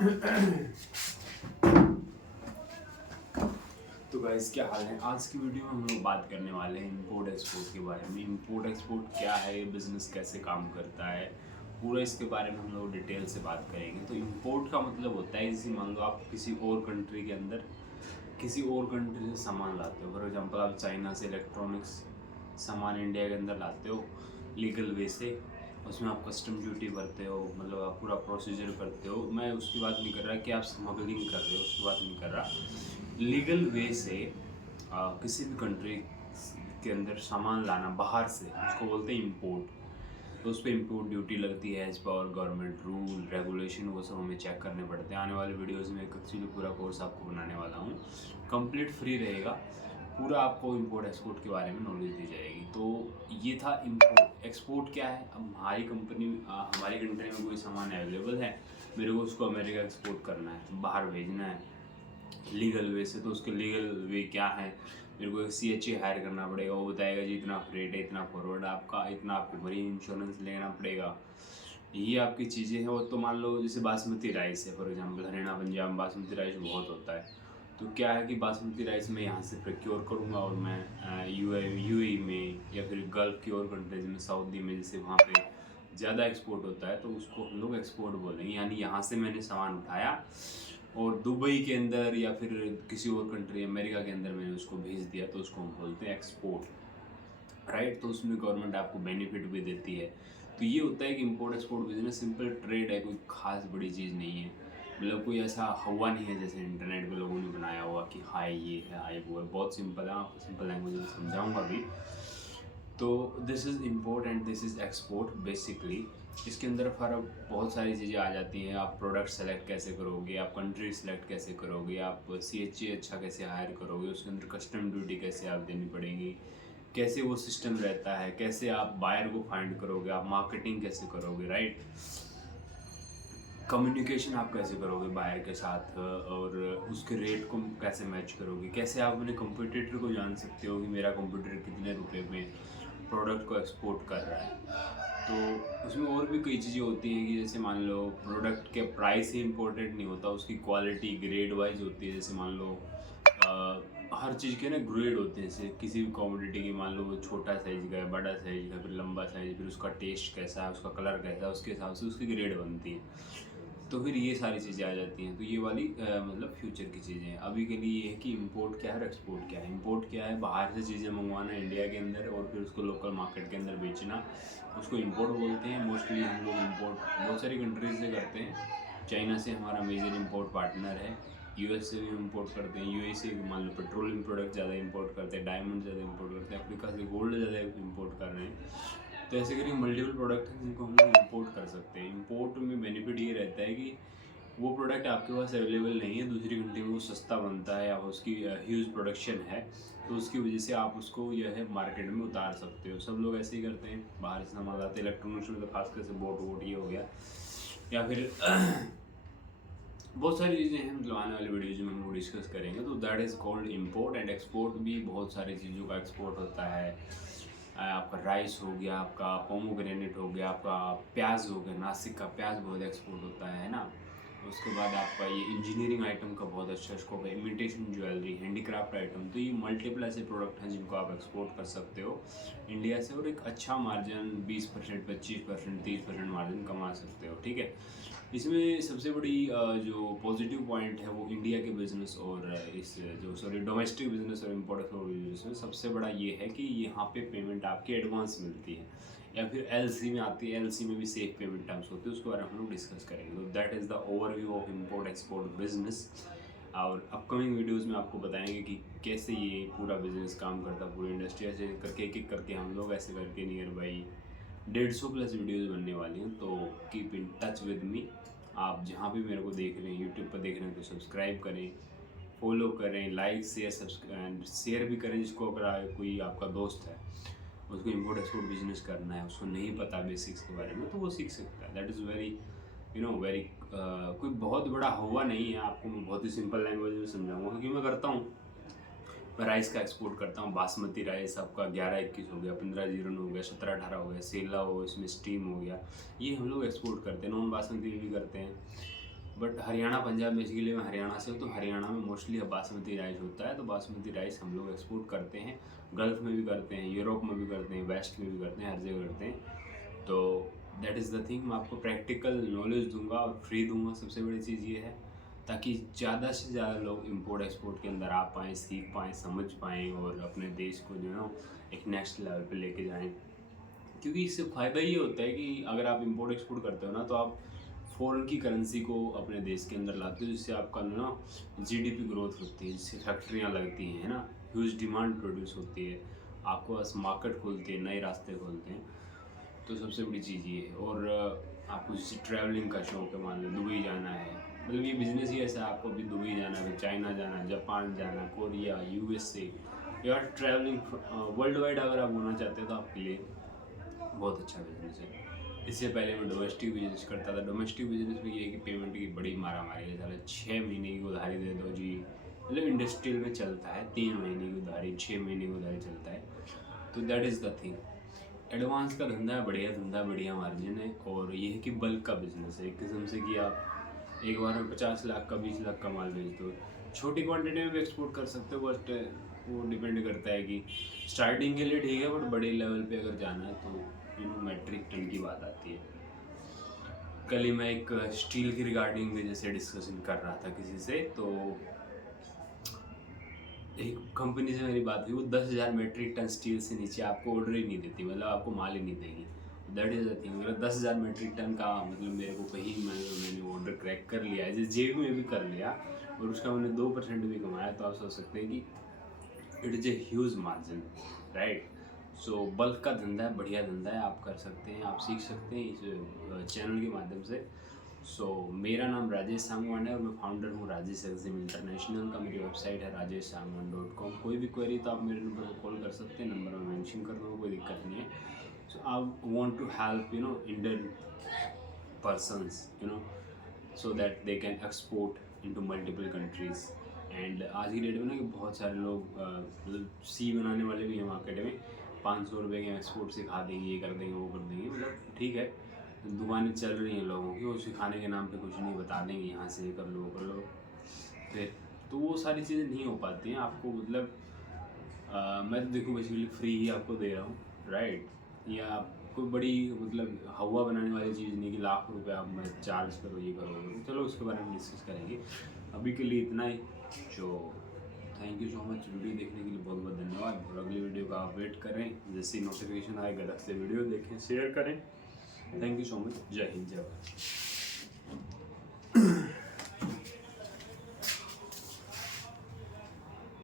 तो गाइस क्या हाल है। आज की वीडियो में हम लोग बात करने वाले हैं इंपोर्ट एक्सपोर्ट के बारे में। इंपोर्ट एक्सपोर्ट क्या है, ये बिजनेस कैसे काम करता है, पूरा इसके बारे में हम लोग डिटेल से बात करेंगे। तो इंपोर्ट का मतलब होता है, जैसे मान लो आप किसी और कंट्री के अंदर किसी और कंट्री से सामान लाते हो। फॉर एग्जांपल आप चाइना से इलेक्ट्रॉनिक्स सामान इंडिया के अंदर लाते हो लीगल वे से, उसमें आप कस्टम ड्यूटी भरते हो, मतलब आप पूरा प्रोसीजर करते हो। मैं उसकी बात नहीं कर रहा कि आप स्मगलिंग कर रहे हो, उसकी बात नहीं कर रहा। लीगल वे से किसी भी कंट्री के अंदर सामान लाना बाहर से, उसको बोलते हैं इंपोर्ट। तो उस पर इम्पोर्ट ड्यूटी लगती है as per government rule regulation, वो सब हमें चेक करने पड़ते हैं। आने वाले वीडियोस में एक्चुअली पूरा कोर्स आपको बनाने वाला हूँ, कंप्लीट फ्री रहेगा। पूरा आपको इम्पोर्ट एक्सपोर्ट के बारे में नॉलेज दी जाएगी। तो ये था इम्पोर्ट। एक्सपोर्ट क्या है, अब हमारी कंपनी हमारी कंट्री में कोई सामान अवेलेबल है, मेरे को उसको अमेरिका एक्सपोर्ट करना है, बाहर भेजना है लीगल वे से। तो उसके लीगल वे क्या है, मेरे को CHA हायर करना पड़ेगा। वो बताएगा जी इतना फ्रेट है, इतना फॉरवर्ड आपका, इतना आपको मरीन इंश्योरेंस लेना पड़ेगा, ये आपकी चीज़ें हैं। वो तो मान लो जैसे बासमती राइस है, for example Haryana Punjab basmati rice बहुत होता है। तो क्या है कि बासमती राइस मैं यहाँ से प्रोक्योर करूँगा और मैं UAE में या फिर गल्फ़ की और कंट्रीज में, सऊदी में, जैसे वहाँ पे ज़्यादा एक्सपोर्ट होता है, तो उसको हम लोग एक्सपोर्ट बोलेंगे। यानी यहाँ से मैंने सामान उठाया और दुबई के अंदर या फिर किसी और कंट्री अमेरिका के अंदर मैंने उसको भेज दिया, तो उसको हम बोलते हैं एक्सपोर्ट, राइट। तो उसमें गवर्नमेंट आपको बेनिफिट भी देती है। तो ये होता है कि import export business simple trade है, कोई खास बड़ी चीज़ नहीं है। मतलब कोई ऐसा हवा नहीं है जैसे इंटरनेट पे लोगों ने बनाया हुआ कि हाई ये है हाई वो है। बहुत सिंपल है, आपको सिंपल लैंग्वेज में समझाऊंगा अभी। तो this is import and this is export basically. इसके अंदर फ़र्क बहुत सारी चीज़ें आ जाती हैं। आप प्रोडक्ट सेलेक्ट कैसे करोगे, आप कंट्री सेलेक्ट कैसे करोगे, आप CHA अच्छा कैसे हायर करोगे, उसके अंदर कस्टम ड्यूटी कैसे आप देनी पड़ेगी, कैसे वो सिस्टम रहता है, कैसे आप बायर को फाइंड करोगे, आप मार्केटिंग कैसे करोगे, राइट। कम्युनिकेशन आप कैसे करोगे बायर के साथ, और उसके रेट को कैसे मैच करोगे, कैसे आप अपने कंपटीटर को जान सकते हो कि मेरा कंपटीटर कितने रुपए में प्रोडक्ट को एक्सपोर्ट कर रहा है। तो उसमें और भी कई चीज़ें होती हैं कि जैसे मान लो प्रोडक्ट के प्राइस ही इम्पोर्टेंट नहीं होता, उसकी क्वालिटी ग्रेड वाइज होती है। जैसे मान लो हर चीज़ के ना ग्रेड होते हैं। जैसे किसी भी कॉमोडिटी की मान लो वो छोटा साइज़ का है, बड़ा साइज़ का, फिर लंबा साइज़, फिर उसका टेस्ट कैसा है, उसका कलर कैसा है, उसके हिसाब से उसकी ग्रेड बनती है। तो फिर ये सारी चीज़ें आ जाती हैं। तो ये वाली मतलब फ्यूचर की चीज़ें हैं। अभी के लिए ये है कि इंपोर्ट क्या है और एक्सपोर्ट क्या है। इंपोर्ट क्या है, बाहर से चीज़ें मंगवाना इंडिया के अंदर और फिर उसको लोकल मार्केट के अंदर बेचना, उसको इंपोर्ट बोलते हैं। मोस्टली हम लोग इंपोर्ट बहुत सारी कंट्रीज से करते हैं। चाइना से हमारा मेजर इंपोर्ट पार्टनर है, US से भी इम्पोर्ट करते हैं। UAE से मान लो पेट्रोलियम प्रोडक्ट ज़्यादा इंपोर्ट करते हैं, डायमंड ज़्यादा इंपोर्ट करते हैं, अफ्रीका से गोल्ड ज़्यादा इंपोर्ट कर रहे हैं। तो ऐसे करके मल्टीपल प्रोडक्ट हैं जिनको हम लोग इंपोर्ट कर सकते हैं। इंपोर्ट में बेनिफिट ये रहता है कि वो प्रोडक्ट आपके पास अवेलेबल नहीं है, दूसरी कंट्री में वो सस्ता बनता है या उसकी ह्यूज प्रोडक्शन है, तो उसकी वजह से आप उसको यह है मार्केट में उतार सकते हो। सब लोग ऐसे ही करते हैं, बाहर से सामान लाते हैं। इलेक्ट्रॉनिक्स में तो खासकर से बोट वोट ये हो गया, या फिर बहुत सारी चीज़ें हैं, मतलब आने वाले वीडियोज में हम लोग डिस्कस करेंगे। तो that is called import and export. भी बहुत सारी चीज़ों का एक्सपोर्ट होता है। आपका राइस हो गया, आपका पोमोग्रेनेट हो गया, आपका प्याज हो गया, नासिक का प्याज बहुत एक्सपोर्ट होता है ना। उसके बाद आपका ये इंजीनियरिंग आइटम का बहुत अच्छा स्कोप है, इमिटेशन ज्वेलरी, हैंडीक्राफ्ट आइटम। तो ये मल्टीपल ऐसे प्रोडक्ट हैं जिनको आप एक्सपोर्ट कर सकते हो इंडिया से, और एक अच्छा मार्जिन 20%, 25%, 30% मार्जिन कमा सकते हो, ठीक है। इसमें सबसे बड़ी जो पॉजिटिव पॉइंट है वो इंडिया के बिज़नेस और इस जो डोमेस्टिक बिज़नेस और इम्पोर्ट एक्सपोर्ट बिजनेस में सबसे बड़ा ये है कि यहाँ पे पेमेंट आपकी एडवांस मिलती है, या फिर LC में आती है। LC में भी सेफ पेमेंट टर्म्स होते हैं, उसके बारे में हम लोग डिस्कस करेंगे। तो that is the overview of import export business. और अपकमिंग वीडियोज़ में आपको बताएंगे कि कैसे ये पूरा बिजनेस काम करता है, पूरी इंडस्ट्री ऐसे करके एक एक करके हम लोग ऐसे करके नियर बाई 150+ वीडियोज़ बनने वाली हैं। तो keep in touch with me. आप जहाँ भी मेरे को देख रहे हैं, यूट्यूब पर देख रहे हैं, तो सब्सक्राइब करें, फॉलो करें, लाइक शेयर सब्सक्राइब शेयर भी करें। जिसको अगर कोई आपका दोस्त है, उसको इम्पोर्ट एक्सपोर्ट बिजनेस करना है, उसको नहीं पता बेसिक्स के बारे में, तो वो सीख सकता है। दैट इज़ वेरी वेरी कोई बहुत बड़ा हुआ नहीं है। आपको मैं बहुत ही सिंपल लैंग्वेज में समझाऊंगा, क्योंकि मैं करता हूँ। मैं राइस का एक्सपोर्ट करता हूँ। बासमती राइस आपका 11-21 हो गया, 15-09 हो गया, 17-18 हो गया, सेला हो, इसमें स्टीम हो गया, ये हम लोग एक्सपोर्ट करते हैं। नॉन बासमती भी करते हैं। बट हरियाणा पंजाब बेसिकली मैं हरियाणा से हूँ, तो हरियाणा में मोस्टली बासमती राइस होता है। तो बासमती राइस हम लोग एक्सपोर्ट करते हैं, गल्फ़ में भी करते हैं, यूरोप में भी करते हैं, वेस्ट में भी करते हैं, हर जगह करते हैं। तो दैट इज़ द थिंग, मैं आपको प्रैक्टिकल नॉलेज दूंगा और फ्री दूंगा। सबसे बड़ी चीज़ ये है ताकि ज़्यादा से ज़्यादा लोग इंपोर्ट एक्सपोर्ट के अंदर आ पाएँ, सीख पाएँ, समझ पाएँ और अपने देश को जो है ना एक नेक्स्ट लेवल पे लेके जाएँ। क्योंकि इससे फ़ायदा ये होता है कि अगर आप इंपोर्ट एक्सपोर्ट करते हो ना, तो आप फ़ॉरेन की करेंसी को अपने देश के अंदर लाते हो, जिससे आपका ना जीडीपी ग्रोथ होती है, जिससे फैक्ट्रियाँ लगती हैं, है ना, ह्यूज डिमांड प्रोड्यूस होती है, आपको पास मार्केट खुलती है, नए रास्ते खुलते हैं। तो सबसे बड़ी चीज़ ये है। और आपको जैसे ट्रैवलिंग का शौक है, मान लो दुबई जाना है, मतलब ये बिज़नेस ही ऐसा है, आपको अभी दुबई जाना है, चाइना जाना है, जापान जाना है, कोरिया, यूएसए, या ट्रैवलिंग वर्ल्ड वाइड अगर आप होना चाहते हो तो आपके लिए बहुत अच्छा बिजनेस है। इससे पहले मैं डोमेस्टिक बिजनेस करता था। डोमेस्टिक बिजनेस में ये है कि पेमेंट की बड़ी मारा मारी है, साला 6 महीने की उधारी दे दो जी, मतलब इंडस्ट्रियल में चलता है 3 महीने की उधारी, 6 महीने की उधारी चलता है। तो that is the thing. Advance का धंधा है, बढ़िया धंधा, बढ़िया मार्जिन है। और ये है कि बल्क का बिजनेस है, एक किस्म से कि आप एक बार में 50 लाख का 20 लाख का माल बेच दो। छोटी क्वांटिटी में भी एक्सपोर्ट कर सकते हो, बट वो डिपेंड करता है कि स्टार्टिंग के लिए ठीक है, बट बड़े लेवल पे अगर जाना है तो मैट्रिक टन की बात आती है। कल ही मैं एक स्टील की रिगार्डिंग में जैसे डिस्कशन कर रहा था किसी से, तो एक कंपनी से मेरी बात हुई, वो 10,000 मेट्रिक टन स्टील से नीचे आपको ऑर्डर ही नहीं देती, मतलब आपको माल ही नहीं देगी। That is the thing. अगर 10,000 मेट्रिक टन का मतलब मेरे को कहीं मैंने ऑर्डर क्रैक कर लिया है, जैसे जेबी में भी कर लिया, और उसका मैंने 2% भी कमाया, तो आप सोच सकते हैं कि it is a huge margin, right. So bulk का धंधा है, बढ़िया धंधा है, आप कर सकते हैं, आप सीख सकते हैं इस चैनल के माध्यम से। सो मेरा नाम राजेश सांगवान है और मैं फाउंडर हूँ राजेश एक्जिम इंटरनेशनल का। मेरी वेबसाइट है rajeshsangwan.com। कोई भी क्वेरी तो आप मेरे नंबर पर कॉल कर सकते हैं, नंबर मैं मेंशन कर दूँगा, कोई दिक्कत नहीं है। So I want to help Indian persons, so that they can export into multiple countries। And आज की डेट में ना कि बहुत सारे लोग मतलब सी बनाने वाले भी हैं मार्केट में, 500 रुपये के एक्सपोर्ट सिखा देंगे, ये कर देंगे, वो कर देंगे, मतलब ठीक है, दुकानें चल रही हैं लोगों की, वो सिखाने के नाम पे कुछ नहीं, बता देंगे यहाँ से ये कर लो, वो कर लो, फिर तो वो सारी चीज़ें नहीं हो पाती हैं आपको। मतलब मैं तो देखो बेसिकली फ्री ही आपको दे रहा हूँ, राइट। या कोई बड़ी मतलब हवा बनाने वाली चीज़ नहीं कि लाख रुपए आप मैं चार्ज करो, ये करो, वो करो। चलो उसके बारे में डिस्कस करेंगे, अभी के लिए इतना ही। जो thank you so much, video देखने के लिए बहुत बहुत धन्यवाद। और अगली वीडियो का आप वेट करें, जैसे ही नोटिफिकेशन आए गलत से वीडियो देखें, शेयर करें। थैंक यू सो मच, जय हिंद, जय भारत।